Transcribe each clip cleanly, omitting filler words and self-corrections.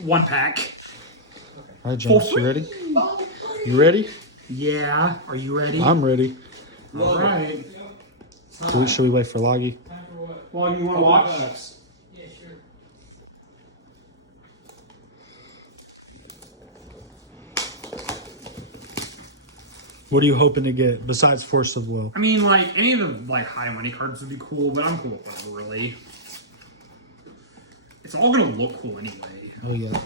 1 pack. All right, James, For you ready? free. You ready? Yeah. Are you ready? I'm ready. All right. Should we wait for Loggy? Well, you want to watch? Yeah, sure. What are you hoping to get besides Force of Will? I mean, like, any of the, like, high money cards would be cool, but I'm cool with whatever, really. It's all gonna look cool anyway. Oh, yeah.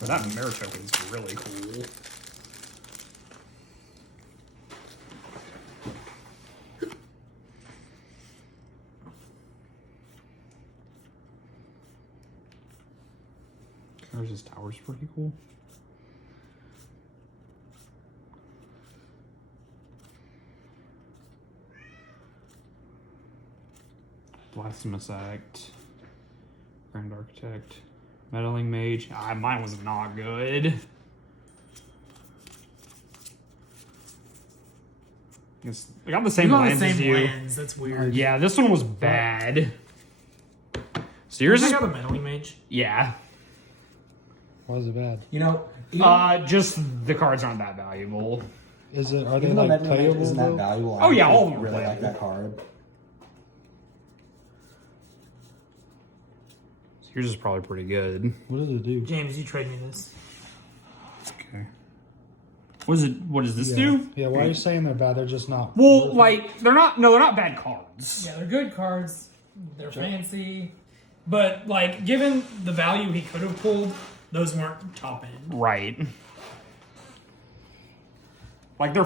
But that mirror token's really cool. There's this tower's pretty cool. Blasphemous Act. Grand Architect. Meddling Mage. Mine was not good. I got the same You got lands the as same you. lands. That's weird. Yeah, this one was bad. So yours I is... got the meddling mage. Yeah. Why is it bad? You know, Just the cards aren't that valuable. Is it? Are they even though like Meddling Mage playable? isn't that Though? valuable, Oh, yeah, actually all of them are really like playable. that card. So yours is probably pretty good. What does it do? James, you trade me this. Okay. What does this Yeah. do? Yeah. Why are you saying they're bad? They're just not. Well, like, they're not bad cards. Yeah, they're good cards. They're fancy. But, like, given the value he could have pulled, those weren't top end. Right. Like, they're